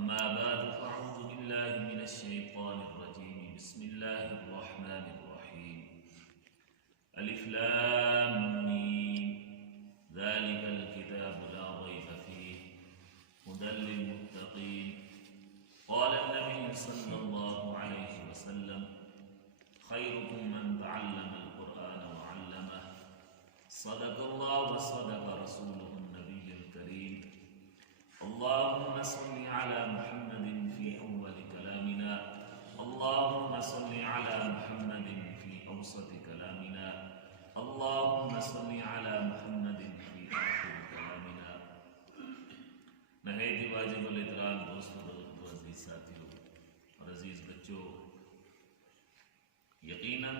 أما بعد فأعوذ بالله من الشيطان الرجيم بسم الله الرحمن الرحيم ألف لام ميم ذلك الكتاب لا ريب فيه هدى للمتقين قال النبي صلى الله عليه وسلم خيركم من تعلم القرآن وعلمه صدق الله وصدق رسوله النبي الكريم اللهم صل على محمد في أول كلامنا اللهم صل على محمد في أوسط كلامنا اللهم صل على محمد في آخر كلامنا نہایت واجب الاحترام دوستوں اور عزیز ساتھیوں اور عزیز بچوں، یقیناً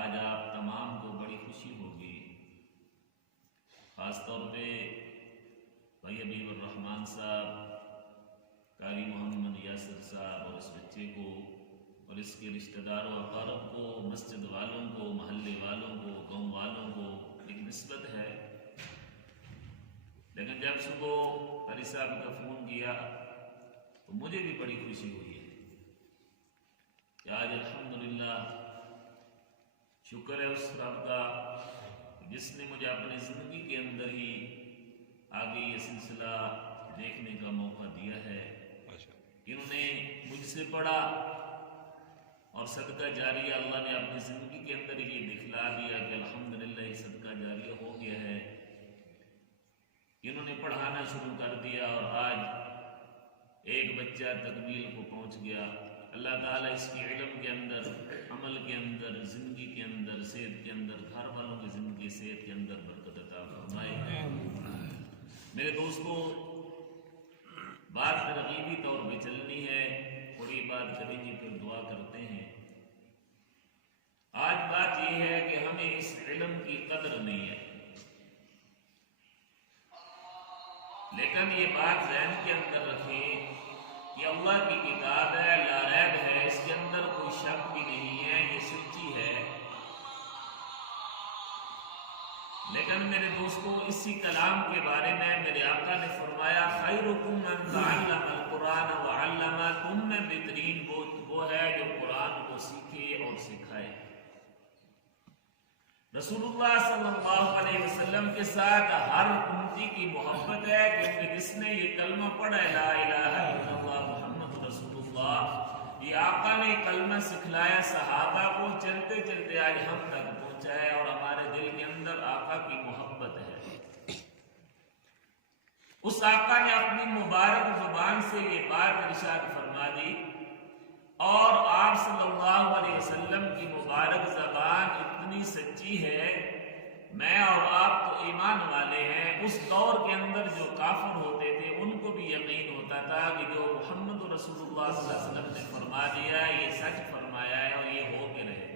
آج آپ تمام کو بڑی خوشی ہوگی، خاص طور پہ بھائی حبیب الرحمان صاحب، قاری محمد یاسر صاحب اور اس بچے کو اور اس کے رشتہ داروں اقارب کو، مسجد والوں کو، محلے والوں کو، قوم والوں کو ایک نسبت ہے، لیکن جب صبح قاری صاحب کا فون کیا تو مجھے بھی بڑی خوشی ہوئی ہے کہ آج الحمدللہ شکر ہے اس رب کا جس نے مجھے اپنی زندگی کے اندر ہی آگے یہ سلسلہ دیکھنے کا موقع دیا ہے۔ انہوں نے مجھ سے پڑھا اور صدقہ جاریہ اللہ نے اپنی زندگی کے اندر یہ دکھلا دیا کہ الحمدللہ یہ صدقہ جاریہ ہو گیا ہے۔ انہوں نے پڑھانا شروع کر دیا اور آج ایک بچہ تکمیل کو پہنچ گیا۔ اللہ تعالیٰ اس کے علم کے اندر، عمل کے اندر، زندگی کے اندر، صحت کے اندر، گھر والوں کی زندگی صحت کے اندر برکت عطا فرمائے۔ میرے دوستو، بات ترغیبی طور پہ چلنی ہے، تھوڑی بات کریں گے پھر دعا کرتے ہیں۔ آج بات یہ ہے کہ ہمیں اس علم کی قدر نہیں ہے، لیکن یہ بات ذہن کے اندر رکھیں کہ اللہ کی کتاب ہے، لا ریب ہے، اس کے اندر کوئی شک بھی نہیں ہے، یہ سچی ہے۔ لیکن میرے دوستو، اسی کلام کے بارے میں میرے آقا نے فرمایا خیرکم من تعلم القرآن وعلمہ، تم میں بہترین وہ ہے جو قرآن کو سیکھے اور سکھائے۔ رسول اللہ صلی اللہ علیہ وسلم کے ساتھ ہر امتی کی محبت ہے، کیونکہ جس نے یہ کلمہ پڑھا لا الہ الا اللہ محمد رسول اللہ، یہ آقا نے کلمہ سکھلایا صحابہ کو، چلتے چلتے آج ہم تک پہنچا ہے اور ہمارے دل کے اندر آقا کی محبت ہے۔ اس آقا نے اپنی مبارک زبان سے یہ بات ارشاد فرما دی، اور آپ صلی اللہ علیہ وسلم کی مبارک زبان اتنی سچی ہے، میں اور آپ تو ایمان والے ہیں، اس دور کے اندر جو کافر ہوتے تھے ان کو بھی یقین ہوتا تھا کہ جو محمد رسول اللہ صلی اللہ علیہ وسلم نے فرما دیا یہ سچ فرمایا ہے اور یہ ہو کے رہے۔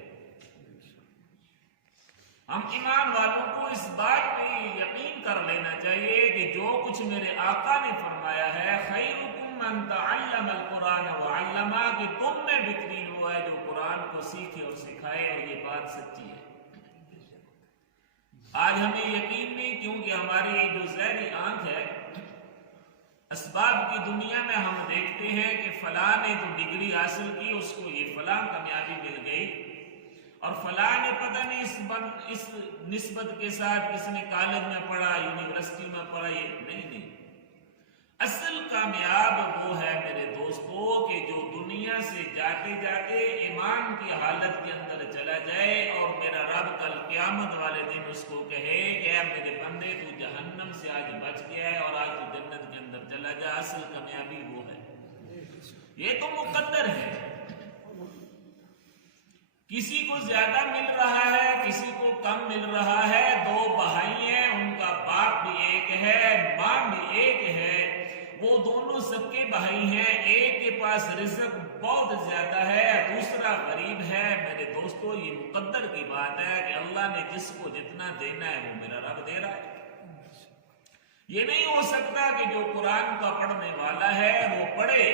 ہم ایمان والوں کو اس بات پہ یقین کر لینا چاہیے کہ جو کچھ میرے آقا نے فرمایا ہے خیرکم من تعلم القرآن وعلمہ، کہ تم میں بہترین وہ ہے جو قرآن کو سیکھے اور سکھائے، اور یہ بات سچی ہے۔ آج ہمیں یقین نہیں، کیونکہ ہماری یہ جو ظاہری آنکھ ہے، اسباب کی دنیا میں ہم دیکھتے ہیں کہ فلاں نے جو ڈگری حاصل کی اس کو یہ فلاں کامیابی مل گئی، اور فلاں نے پتہ نہیں اس نسبت کے ساتھ کس نے کالج میں پڑھا، یونیورسٹی میں پڑھا، یہ نہیں۔ اصل کامیاب وہ ہے میرے دوستو کہ جو دنیا سے جاتے جاتے ایمان کی حالت کے اندر چلا جائے اور میرا رب کل قیامت والے دن اس کو کہے کہ اے میرے بندے تو جہنم سے آج بچ گیا ہے اور آج تو جنت کے اندر چلا جا۔ اصل کامیابی وہ ہے، یہ تو مقدر ہے۔ کسی کو زیادہ مل رہا ہے، کسی کو کم مل رہا ہے، دو بھائی ہیں، ان کا باپ بھی ایک ہے، ماں بھی ایک ہے، وہ دونوں سکے بھائی ہیں، ایک کے پاس رزق بہت زیادہ ہے، دوسرا غریب ہے۔ میرے دوستو، یہ مقدر کی بات ہے کہ اللہ نے جس کو جتنا دینا ہے وہ میرا رب دے رہا ہے۔ یہ نہیں ہو سکتا کہ جو قرآن کا پڑھنے والا ہے وہ پڑھے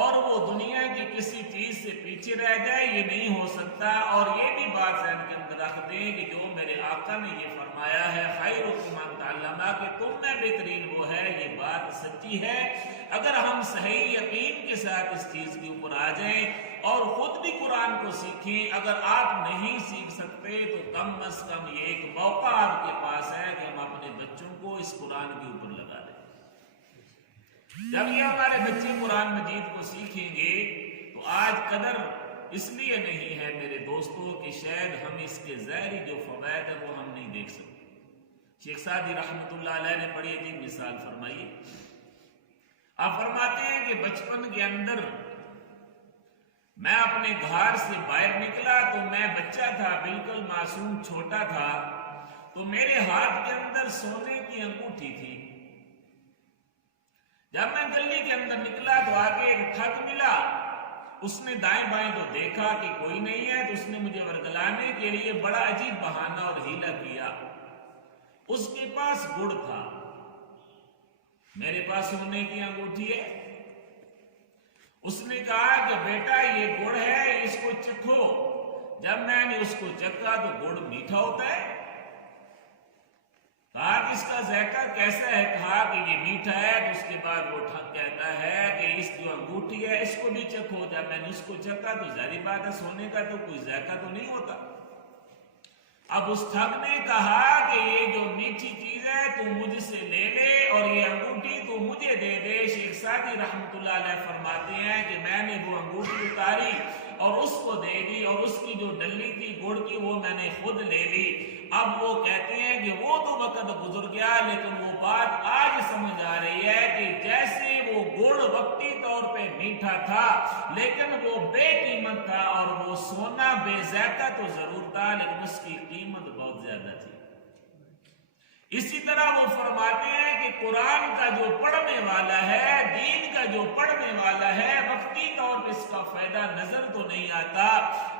اور وہ دنیا کی کسی چیز سے پیچھے رہ جائے، یہ نہیں ہو سکتا۔ اور یہ بھی بات ذہن کے اندر رکھ دیں کہ جو میرے آقا نے یہ فرمایا ہے خیرکم من تعلم، کہ تم میں بہترین وہ ہے، یہ بات سچی ہے۔ اگر ہم صحیح یقین کے ساتھ اس چیز کے اوپر آ جائیں اور خود بھی قرآن کو سیکھیں، اگر آپ نہیں سیکھ سکتے تو کم از کم یہ ایک موقع آپ کے پاس ہے کہ ہم اپنے بچوں کو اس قرآن کے اوپر لگا دیں۔ جب یہ ہمارے بچے قرآن مجید کو سیکھیں گے تو آج قدر اس لیے نہیں ہے میرے دوستوں کہ شاید ہم اس کے ظاہری جو فوائد ہے وہ ہم نہیں دیکھ سکتے۔ شیخ سعدی رحمۃ اللہ علیہ نے بڑی عجیب مثال فرمائی ہے۔ آپ فرماتے ہیں کہ بچپن کے اندر میں اپنے گھر سے باہر نکلا تو میں بچہ تھا، بالکل معصوم چھوٹا تھا، تو میرے ہاتھ کے اندر سونے کی انگوٹھی تھی۔ جب میں گلی کے اندر نکلا تو آگے ایک ٹھگ ملا، اس نے دائیں بائیں تو دیکھا کہ کوئی نہیں ہے، تو اس نے مجھے ورگلانے کے لیے بڑا عجیب بہانہ اور ہیلا کیا۔ اس کے پاس گڑ تھا، میرے پاس سونے کی انگوٹھی ہے۔ اس نے کہا کہ بیٹا یہ گڑ ہے، اس کو چکھو۔ جب میں نے اس کو چکھا تو گڑ میٹھا ہوتا ہے۔ کہا کہ اس کا ذائقہ کیسا ہے؟ کہا کہ یہ میٹھا ہے۔ تو اس کے بعد وہ ٹھگ کہتا ہے کہ اس جو انگوٹھی ہے اس کو بھی چکھو۔ جب میں نے اس کو چکھا تو ظاہری بات ہے سونے کا تو کوئی ذائقہ تو نہیں ہوتا۔ اب اس ٹھگ نے کہا کہ یہ جو میٹھی چیز ہے تو مجھ سے لے لے اور یہ انگوٹھی تو مجھے دے دے۔ شیخ سعدی رحمۃ اللہ علیہ فرماتے ہیں کہ میں نے وہ انگوٹھی اتاری اور اس کو دے دی، اور اس کی جو ڈلی تھی گڑ کی وہ میں نے خود لے لی۔ اب وہ کہتے ہیں کہ وہ تو وقت گزر گیا، لیکن وہ بات آج سمجھ آ رہی ہے کہ جیسے وہ گڑ وقتی طور پہ میٹھا تھا لیکن وہ بے قیمت تھا، اور وہ سونا بے ذائقہ تو ضرور تھا لیکن اس کی قیمت بہت زیادہ تھی۔ اسی طرح وہ فرماتے ہیں کہ قرآن کا جو پڑھنے والا ہے، دین کا جو پڑھنے والا ہے، وقتی طور پہ اس کا فائدہ نظر تو نہیں آتا،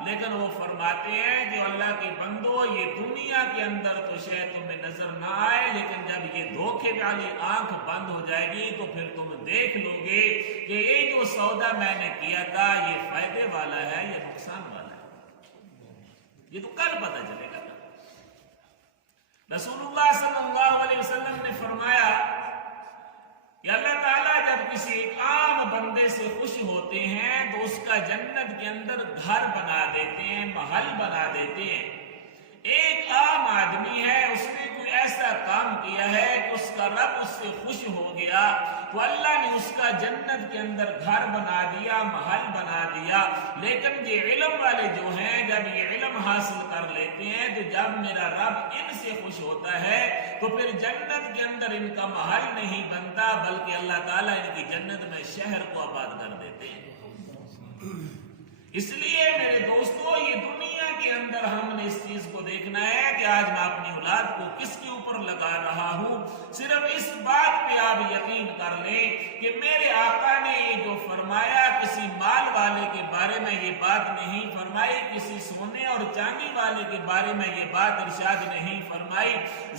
لیکن وہ فرماتے ہیں کہ اللہ کے بندو یہ دنیا کے اندر تو شاید تمہیں نظر نہ آئے، لیکن جب یہ دھوکے والی آنکھ بند ہو جائے گی تو پھر تم دیکھ لو گے کہ یہ جو سودا میں نے کیا تھا یہ فائدے والا ہے یا نقصان والا ہے، یہ تو کل پتہ چلے گا۔ رسول اللہ صلی اللہ علیہ وسلم نے فرمایا کہ اللہ تعالیٰ جب کسی ایک عام بندے سے خوش ہوتے ہیں تو اس کا جنت کے اندر گھر بنا دیتے ہیں، محل بنا دیتے ہیں۔ ایک عام آدمی ہے، اس نے کوئی ایسا کام کیا ہے کہ اس کا رب اس سے خوش ہو گیا تو اللہ نے اس کا جنت کے اندر گھر بنا دیا، محل بنا دیا۔ لیکن یہ علم والے جو ہیں جب یہ علم حاصل کر لیتے ہیں تو جب میرا رب ان سے خوش ہوتا ہے تو پھر جنت کے اندر ان کا محل نہیں بنتا بلکہ اللہ تعالیٰ ان کی جنت میں شہر کو آباد کر دیتے ہیں۔ اس لیے میرے دوستو یہ دنیا کے اندر ہم نے اس چیز کو دیکھنا ہے کہ آج میں اپنی اولاد کو کس کے اوپر لگا رہا ہوں۔ صرف اس بات پہ آپ یقین کر لیں کہ میرے آقا نے یہ جو فرمایا کسی مال والے کے بارے میں یہ بات نہیں فرمائی، کسی سونے اور چاندی والے کے بارے میں یہ بات ارشاد نہیں فرمائی،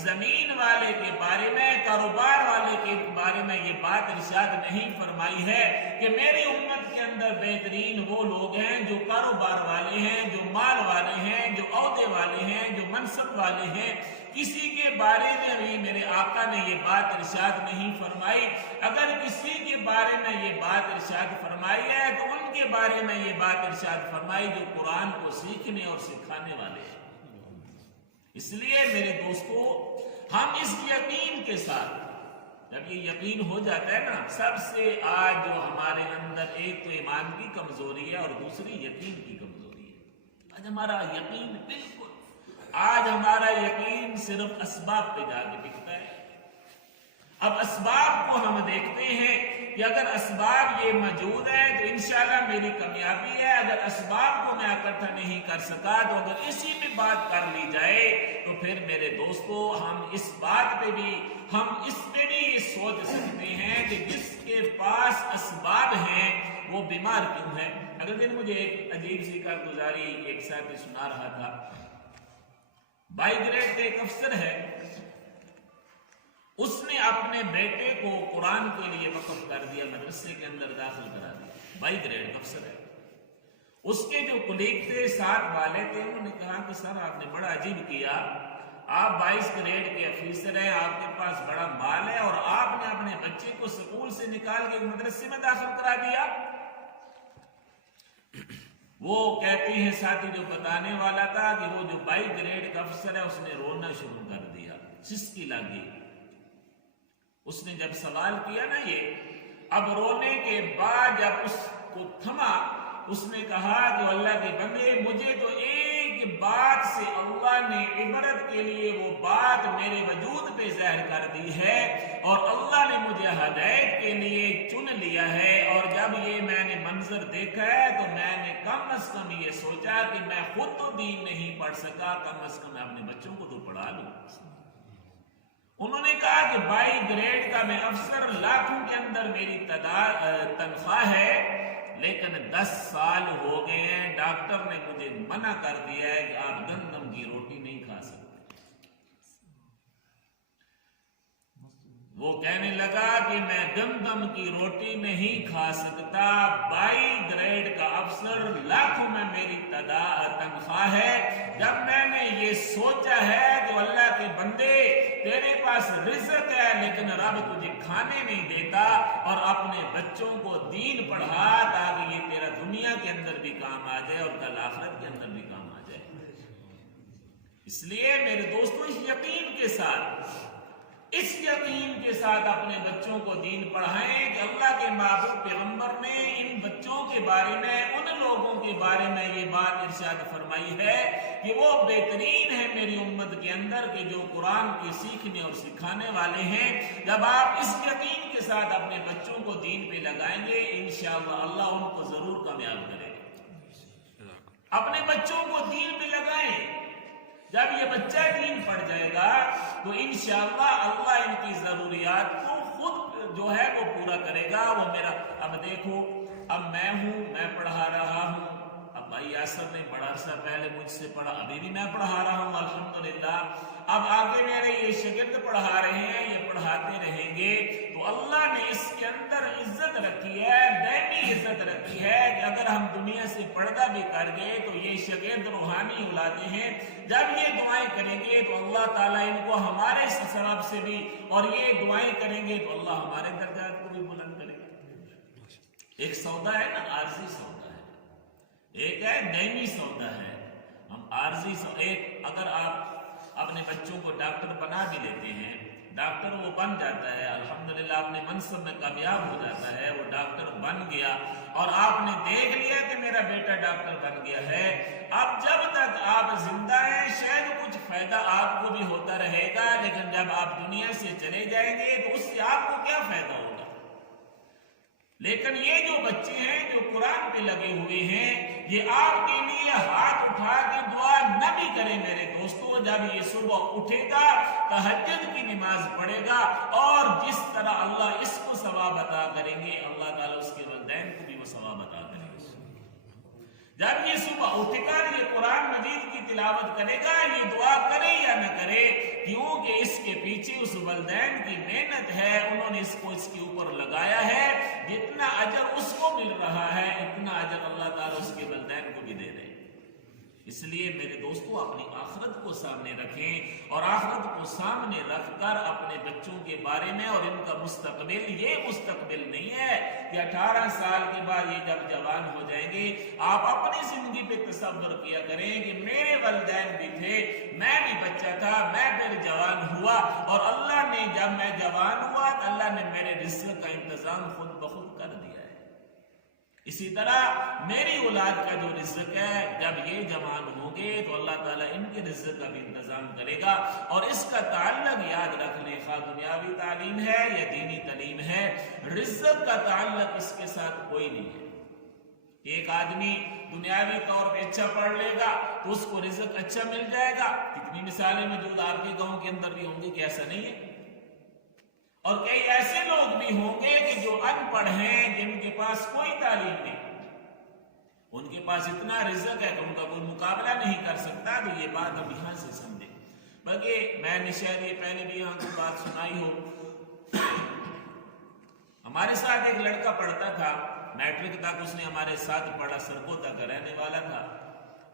زمین والے کے بارے میں، کاروبار والے کے بارے میں یہ بات ارشاد نہیں فرمائی ہے کہ میری امت کے اندر بہترین وہ لوگ ہیں جو کاروبار والے ہیں، جو مال والے ہیں، جو عہدے والے ہیں، جو منصب والے ہیں۔ کسی کے بارے میں بھی میرے آقا نے یہ بات ارشاد نہیں فرمائی۔ اگر کسی کے بارے میں یہ بات ارشاد فرمائی ہے تو ان کے بارے میں یہ بات ارشاد فرمائی جو قرآن کو سیکھنے اور سکھانے والے ہیں۔ اس لیے میرے دوستو ہم اس یقین کے ساتھ جب یہ یقین ہو جاتا ہے نا، سب سے آج جو ہمارے اندر ایک تو ایمان کی کمزوری ہے اور دوسری یقین کی کمزوری ہے۔ آج ہمارا یقین بالکل، آج ہمارا یقین صرف اسباب پہ جا کے ٹکتا ہے۔ اب اسباب کو ہم دیکھتے ہیں کہ اگر اسباب یہ موجود ہے تو انشاءاللہ میری کامیابی ہے، اگر اسباب کو میں اکٹھا نہیں کر سکا تو اگر اسی پہ بات کر لی جائے تو پھر میرے دوستو ہم اس بات پہ بھی، ہم اس پہ بھی یہ سوچ سکتے ہیں کہ جس کے پاس اسباب ہیں وہ بیمار کیوں ہے۔ اگر دن مجھے ایک عجیب سی کارگزاری ایک ساتھی سنا رہا تھا، بائی گریڈ ایک افسر ہے، اس نے اپنے بیٹے کو قرآن کے لیے وقف کر دیا، مدرسے کے اندر داخل کرا دیا، بائی گریڈ افسر ہے۔ اس کے جو کلیگ تھے، ساتھ والے تھے، انہوں نے کہا کہ سر آپ نے بڑا عجیب کیا، آپ 22 گریڈ کے آفیسر ہیں، آپ کے پاس بڑا مال ہے، اور آپ نے اپنے بچے کو سکول سے نکال کے مدرسے میں داخل کرا دیا۔ وہ کہتے ہیں ساتھی جو بتانے والا تھا کہ وہ جو 22 گریڈ کا افسر ہے اس نے رونا شروع کر دیا، سسکی لگ گئی۔ اس نے جب سوال کیا نا یہ، اب رونے کے بعد جب اس کو تھما، اس نے کہا کہ اللہ کے بندے، مجھے تو ایک بات سے اللہ نے عبرت کے لیے وہ بات میرے وجود پہ ظاہر کر دی ہے، اور اللہ نے مجھے ہدایت کے لیے چن لیا ہے، اور جب یہ میں نے منظر دیکھا ہے تو میں نے کم از کم یہ سوچا کہ میں خود تو دین نہیں پڑھ سکا، کم از کم میں اپنے بچوں کو تو پڑھا لوں۔ انہوں نے کہا کہ 22 گریڈ کا میں افسر، لاکھوں کے اندر میری تنخواہ ہے، لیکن 10 سال ہو گئے ہیں، ڈاکٹر نے مجھے منع کر دیا ہے کہ آپ گندم کی روٹی نہیں کھا سکتے۔ وہ کہنے لگا کہ میں گندم کی روٹی نہیں کھا سکتا، 22 گریڈ کا افسر، لاکھوں میں میری تنخواہ ہے، جب میں نے یہ سوچا ہے کہ اللہ کے بندے تیرے پاس رزق ہے لیکن رب تجھے کھانے نہیں دیتا، اور اپنے بچوں کو دین پڑھا تاکہ یہ تیرا دنیا کے اندر بھی کام آ جائے اور کل آخرت کے اندر بھی کام آ جائے۔ اس لیے میرے دوستوں، اس یقین کے ساتھ اپنے بچوں کو دین پڑھائیں کہ اللہ کے محبوب پیغمبر نے ان بچوں کے بارے میں، ان لوگوں کے بارے میں یہ بات ارشاد فرمائی ہے کہ وہ بہترین ہے میری امت کے اندر کہ جو قرآن کے سیکھنے اور سکھانے والے ہیں۔ جب آپ اس یقین کے ساتھ اپنے بچوں کو دین پہ لگائیں گے، انشاءاللہ اللہ ان کو ضرور کامیاب کرے گا۔ اپنے بچوں کو دین پہ لگائیں، جب یہ بچہ دین پڑ جائے گا تو انشاءاللہ اللہ ان کی ضروریات کو خود جو ہے وہ پورا کرے گا۔ وہ میرا، اب دیکھو، اب میں پڑھا رہا ہوں، اب بھائی یاسر نے بڑا عرصہ پہلے مجھ سے پڑھا، ابھی بھی میں پڑھا رہا ہوں الحمدللہ، اب آگے میرے یہ شاگرد پڑھا رہے ہیں، یہ پڑھاتے رہیں گے، تو اللہ نے اس کے اندر عزت رکھی ہے، دائمی عزت رکھی ہے کہ اگر ہم دنیا سے پردہ بھی کر گئے تو یہ شاگرد روحانی اولادیں ہیں، جب یہ دعائیں کریں گے تو اللہ تعالیٰ ان کو ہمارے سبب سے بھی، اور یہ دعائیں کریں گے تو اللہ ہمارے درجات کو بھی بلند کرے گا۔ ایک سودا ہے نا، عارضی سودا ہے، ایک ہے دائمی سودا ہے۔ ہم عارضی ایک، اگر آپ اپنے بچوں کو ڈاکٹر بنا بھی لیتے ہیں، ڈاکٹر وہ بن جاتا ہے، الحمدللہ اپنے منصب میں کامیاب ہو جاتا ہے، وہ ڈاکٹر بن گیا، اور آپ نے دیکھ لیا کہ میرا بیٹا ڈاکٹر بن گیا ہے، اب جب تک آپ زندہ ہیں شاید کچھ فائدہ آپ کو بھی ہوتا رہے گا، لیکن جب آپ دنیا سے چلے جائیں گے تو اس سے آپ کو کیا فائدہ ہوگا؟ لیکن یہ جو بچے ہیں جو قرآن پہ لگے ہوئے ہیں، یہ آپ کے لیے ہاتھ اٹھا کے دعا نہ بھی کریں میرے دوستو، جب یہ صبح اٹھے گا، تہجد کی نماز پڑھے گا، اور جس طرح اللہ اس کو ثواب عطا کریں گے، اللہ تعالیٰ اس کے والدین کو بھی وہ ثواب عطا کریں گے۔ جب یہ صبح اٹھ کر یہ قرآن مجید کی تلاوت کرے گا، یہ دعا کرے یا نہ کرے، کیونکہ اس کے پیچھے اس والدین کی محنت ہے، انہوں نے اس کو اس کے اوپر لگایا ہے، جتنا اجر اس کو مل رہا ہے اتنا اجر اللہ تعالیٰ اس کے والدین کو بھی دے رہے ہیں۔ اس لیے میرے دوستو اپنی آخرت کو سامنے رکھیں، اور آخرت کو سامنے رکھ کر اپنے بچوں کے بارے میں اور ان کا مستقبل، یہ مستقبل نہیں ہے کہ 18 سال کے بعد یہ جب جوان ہو جائیں گے، آپ اپنی زندگی پہ تصور کیا کریں کہ میرے والدین بھی تھے، میں بھی بچہ تھا، میں پھر جوان ہوا، اور اللہ نے جب میں جوان ہوا تو اللہ نے میرے رزق کا انتظام خود بخود کر دیا ہے۔ اسی طرح میری اولاد کا جو رزق ہے، جب یہ جوان ہوں گے تو اللہ تعالیٰ ان کے رزق کا بھی انتظام کرے گا، اور اس کا تعلق یاد رکھ لیں، خواہ دنیاوی تعلیم ہے یا دینی تعلیم ہے، رزق کا تعلق اس کے ساتھ کوئی نہیں ہے۔ ایک آدمی دنیاوی طور پہ اچھا پڑھ لے گا تو اس کو رزق اچھا مل جائے گا، کتنی مثالیں موجود آپ کے گاؤں کے اندر بھی ہوں گی کہ ایسا نہیں ہے، اور کئی ایسے لوگ بھی ہوں گے کہ جو ان پڑھ ہیں، جن کے پاس کوئی تعلیم نہیں، ان کے پاس اتنا رزق ہے کہ ان کا کوئی مقابلہ نہیں کر سکتا۔ تو یہ بات اب یہاں سے سمجھیں، بلکہ میں نے شاید یہ پہلے بھی یہاں کی بات سنائی ہو، ہمارے ساتھ ایک لڑکا پڑھتا تھا، میٹرک تک اس نے ہمارے ساتھ پڑھا، سرپو تک رہنے والا تھا،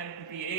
MPA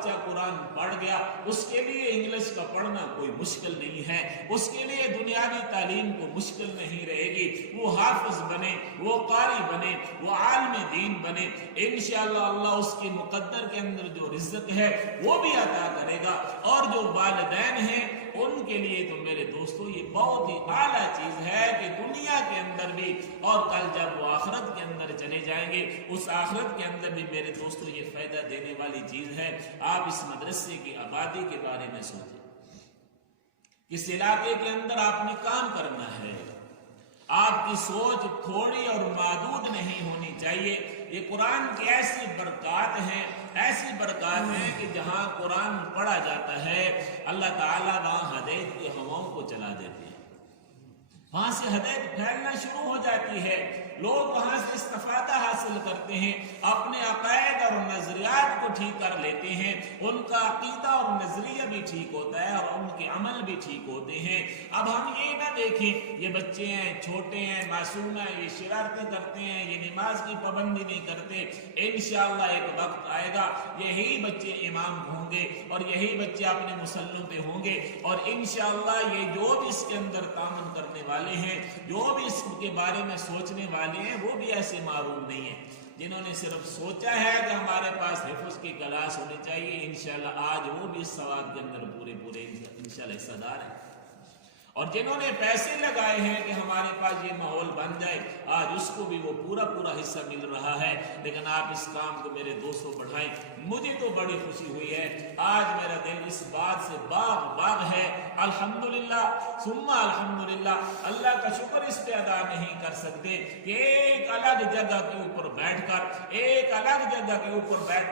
بچہ قرآن پڑھ گیا، اس کے لیے انگلش کا پڑھنا کوئی مشکل نہیں ہے، اس کے لیے دنیاوی تعلیم کو مشکل نہیں رہے گی، وہ حافظ بنے، وہ قاری بنے، وہ عالم دین بنے، انشاءاللہ اللہ اس کے مقدر کے اندر جو رزق ہے وہ بھی عطا کرے گا۔ اور جو والدین ہیں ان کے لیے تو میرے دوستو یہ بہت ہی اعلیٰ چیز ہے کہ دنیا کے اندر بھی اور کل جب وہ آخرت کے اندر چلے جائیں گے اس آخرت کے اندر بھی میرے دوستو یہ فائدہ دینے والی چیز ہے۔ آپ اس مدرسے کی آبادی کے بارے میں سوچیں، اس علاقے کے اندر آپ نے کام کرنا ہے، آپ کی سوچ تھوڑی اور محدود نہیں ہونی چاہیے۔ یہ قرآن کی ایسی برکات ہیں، ایسی برکات ہیں کہ جہاں قرآن پڑھا جاتا ہے اللہ تعالیٰ وہاں ہدایت کی ہواؤں کو چلا دیتے ہیں، وہاں سے ہدایت پھیلنا شروع ہو جاتی ہے، لوگ وہاں سے استفادہ حاصل کرتے ہیں، اپنے عقائد اور نظریات کو ٹھیک کر لیتے ہیں، ان کا عقیدہ اور نظریہ بھی ٹھیک ہوتا ہے اور ان کے عمل بھی ٹھیک ہوتے ہیں۔ اب ہم یہ نہ دیکھیں یہ بچے ہیں، چھوٹے ہیں، معصوم ہیں، یہ شرارتیں کرتے ہیں، یہ نماز کی پابندی نہیں کرتے، انشاءاللہ ایک وقت آئے گا یہی بچے امام ہوں گے اور یہی بچے اپنے مسلم پہ ہوں گے، اور انشاءاللہ یہ جو بھی اس کے اندر تعاون کرنے والے ہیں، جو بھی اس کے بارے میں سوچنے والے ہیں، وہ بھی ایسے معروف نہیں ہیں جنہوں نے صرف سوچا ہے کہ ہمارے پاس حفظ کی کلاس ہونی چاہیے، انشاءاللہ آج وہ بھی اس ثواب کے اندر پورے انشاءاللہ حصہ دار ہیں، اور جنہوں نے پیسے لگائے ہیں کہ ہمارے پاس یہ ماحول بن جائے آج اس کو بھی وہ پورا حصہ مل رہا ہے۔ لیکن آپ اس کام کو میرے دوستوں بڑھائیں، مجھے تو بڑی خوشی ہوئی ہے، آج میرا دل اس بات سے باغ ہے، الحمدللہ ثم الحمدللہ، اللہ کا شکر اس پہ ادا نہیں کر سکتے کہ ایک الگ جگہ کے اوپر بیٹھ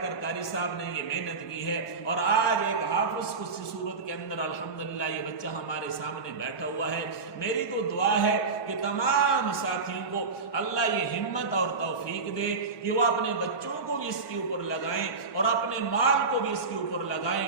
کر قاری صاحب نے یہ محنت کی ہے، اور آج ایک حافظ کو صورت کے اندر الحمدللہ یہ بچہ ہمارے سامنے بیٹھا ہوا ہے۔ میری تو دعا ہے کہ تمام ساتھیوں کو اللہ یہ ہمت اور توفیق دے کہ وہ اپنے بچوں کو بھی اس کے اوپر لگائیں اور اپنے مال کو بھی اس کے اوپر لگائیں۔